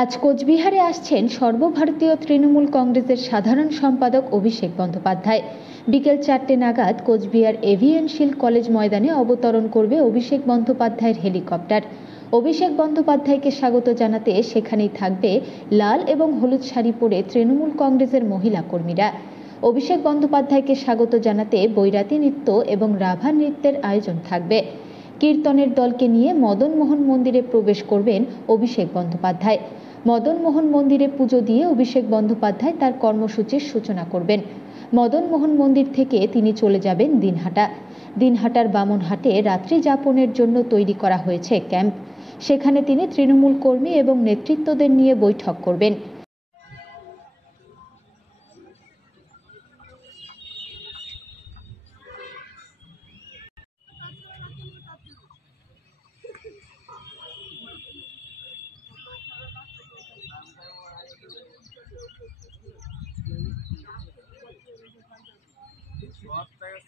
আজ কোচবিহারে আসছেন সর্বভারতীয় তৃণমূল কংগ্রেসের সাধারণ সম্পাদক অভিষেক বন্দ্যোপাধ্যায়। বিকেল 4টে নাগাদ কোচবিহার এভিএন শিল্ড কলেজ ময়দানে অবতরণ করবে অভিষেক বন্দ্যোপাধ্যায়ের হেলিকপ্টার। অভিষেক বন্দ্যোপাধ্যায়কে স্বাগত জানাতে সেখানেই থাকবে লাল এবং হলুদ শাড়ি পরে তৃণমূল কংগ্রেসের মহিলা কর্মীরা। অভিষেক বন্দ্যোপাধ্যায়কে স্বাগত জানাতে বৈরাতি নৃত্য এবং রাভা নৃত্যের আয়োজন থাকবে। কীর্তনের দলকে নিয়ে মদন মোহন মন্দিরে প্রবেশ করবেন অভিষেক বন্দ্যোপাধ্যায়। মদন মোহন মন্দিরে পুজো দিয়ে অভিষেক বন্দ্যোপাধ্যায় তার কর্মসূচির সূচনা করবেন। মদন মোহন মন্দির থেকে তিনি চলে যাবেন দিনহাটা। দিনহাটার বামনহাটে রাত্রি যাপনের জন্য তৈরি করা হয়েছে ক্যাম্প। সেখানে তিনি তৃণমূল কর্মী এবং নেতৃত্বদের নিয়ে বৈঠক করবেন।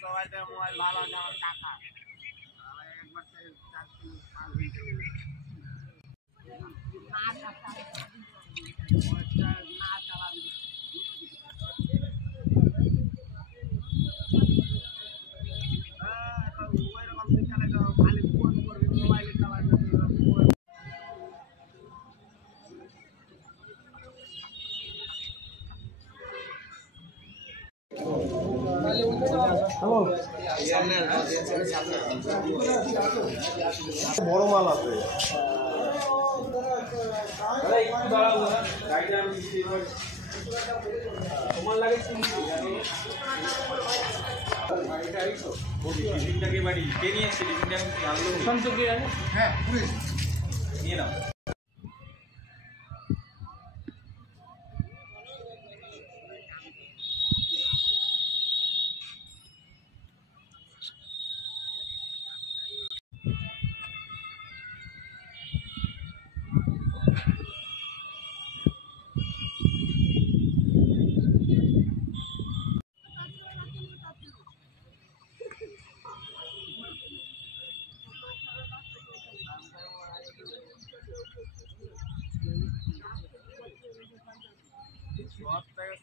সবাই মোবাইল ভালো আছে আমার টাকা একবার খালি ফোন করবি মোবাইলে চালাবি। বড় মাল আছে তোমার লাগে টিফিনটাকে বাড়ি কে নিয়ে এসছে টিফিনটা হ্যাঁ নিয়ে নাও।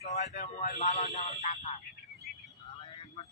সবাই মোবাইল ভালো আছে আমার টাকা একবার